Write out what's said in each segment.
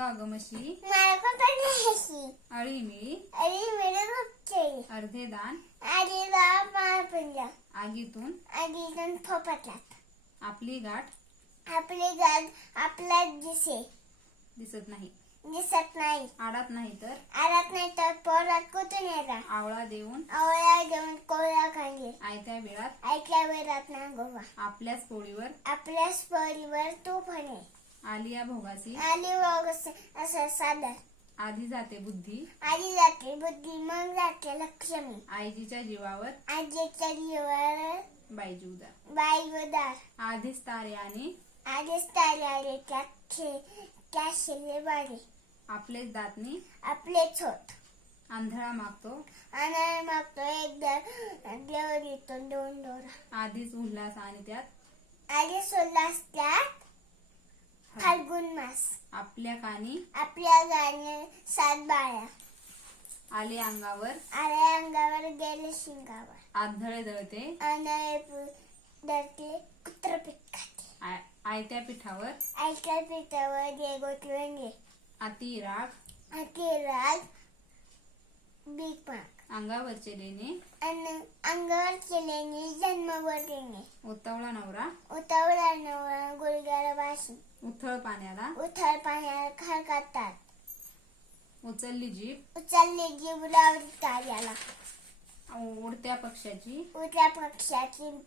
अगमशी अळीमिळी अर्धे दान आगीतून फोपटलात आपली गाठ आपल्या दिसत नाही आडत नाही तर पोरात कुठून येतात आवळा देऊन कोळा खाल्ले आयत्या वेळात ना गोवा आपल्याच पोळीवर तूप म्हणे आलिया भोगासी असं सादर आधी जाते बुद्धी मग जाते लक्ष्मी आईजीच्या जीवावर बाईजी उदार बाई उदार आधीच तारे आणि आले त्या शिले बारी आपलेच दातनी आपले छोट आंधळा मागतो एकदा देवरीतो 2 दोरा आधीच उल्हास आणि त्यात आधी सोल्लास त्यात फाल्गुन मास आपल्या कानी गाणे 7 बाळा आले अंगावर गेले शिंगावर आधळे दळते दरते कुत्र पीठ खाते आयत्या पिठावर जे गोठवणे अति राग बीक पाक अंगावरचे लेणे अंगावर केल्याने जन्मवर देणे उतावळा नवरा गुलगारा वाशी उथळ पाण्याला खार काढतात उचलली जीभ लावली कार्याला उडत्या पक्षाची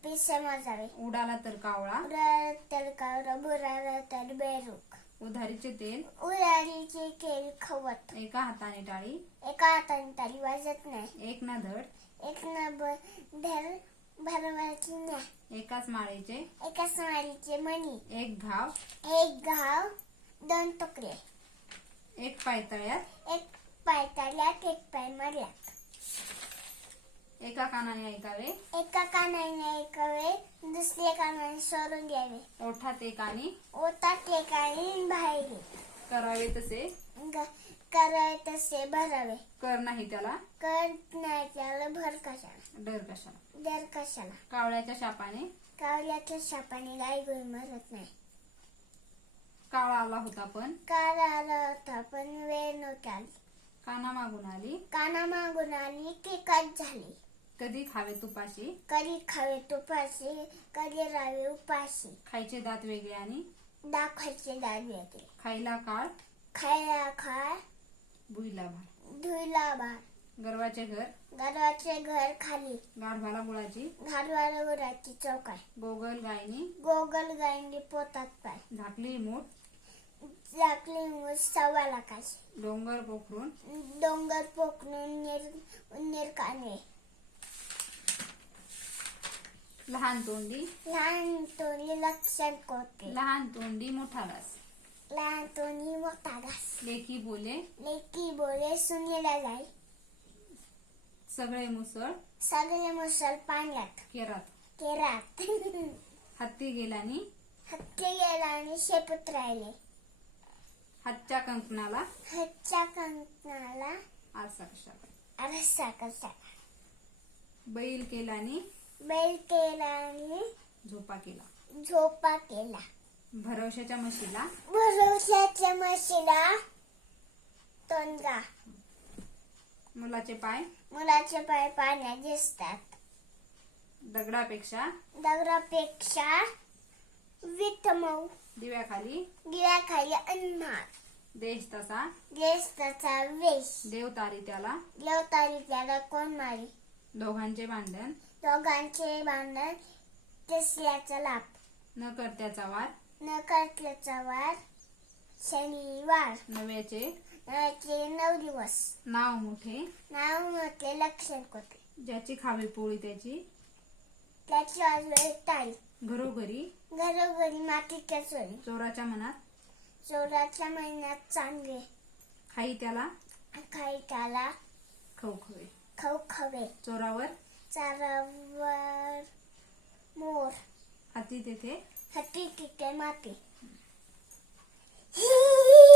पीस समजावे उडाला तर कावळा बुराला तर बेरूक उधारीचे उराळीचे तेल खवत एका हाताने टाळी वाजत नाही एक ना धड धर भरवायची नाही एकाच माळीचे मणी एक घाव 2 तुकडे एक पाय तळ्यात एक पाय तळ्यात एक पाय मरल्यात एका कानाने ऐकावे दुसऱ्या कानाने सोडून द्यावे ओठात एक आणि बाहेर करावे तसे भरावे कर नाही त्याला भर कशाला डर कशाला कावळ्याच्या शापाने गाय गोळी मरत नाही काळ आला होता पण वेळ नव्हती आली काना मागून आली ती कट झाली कधी खावे तुपाशी कधी राहावे उपाशी खायचे दात वेगळे आणि दाखवायचे दात वेगळे खायला खाळ भुईला भार गर्वाचे घर खाली गाढवाला गुळाची चौकाय गोगल गायनी पोतात पाय झाकली मूठ सव्वा लाखाची डोंगर पोखरून निरकाने लहान तोंडी लक्षण कोते लहान तोंडी मोठा घास लेकी बोले सुनेला जाई सगळे मुसळ पाण्यात केरात हत्ती गेला आणि शेपूट राहिले हातच्या कंकणाला आरसा कसा बैल केला आणि झोपा केला भरवशाच्या म्हशीला तोंडगा मुलाचे पाय पाण्यात दिसतात दगडापेक्षा विटमऊ दिव्याखाली अन्नार देश तसा वेश देवतारी त्याला कोण मारी दोघांचे भांडण तिसऱ्याचा लाभ न करत्याचा वार शनिवार नव्याचे 9 दिवस नाव मोठे लक्षण कोते ज्याची खावी पोळी त्याची वाजवे टाळी घरोघरी मातीच्या चोरी चोराच्या महिन्यात चांगले खाई त्याला खवखवे चोरावर मोर हाती तिथे माती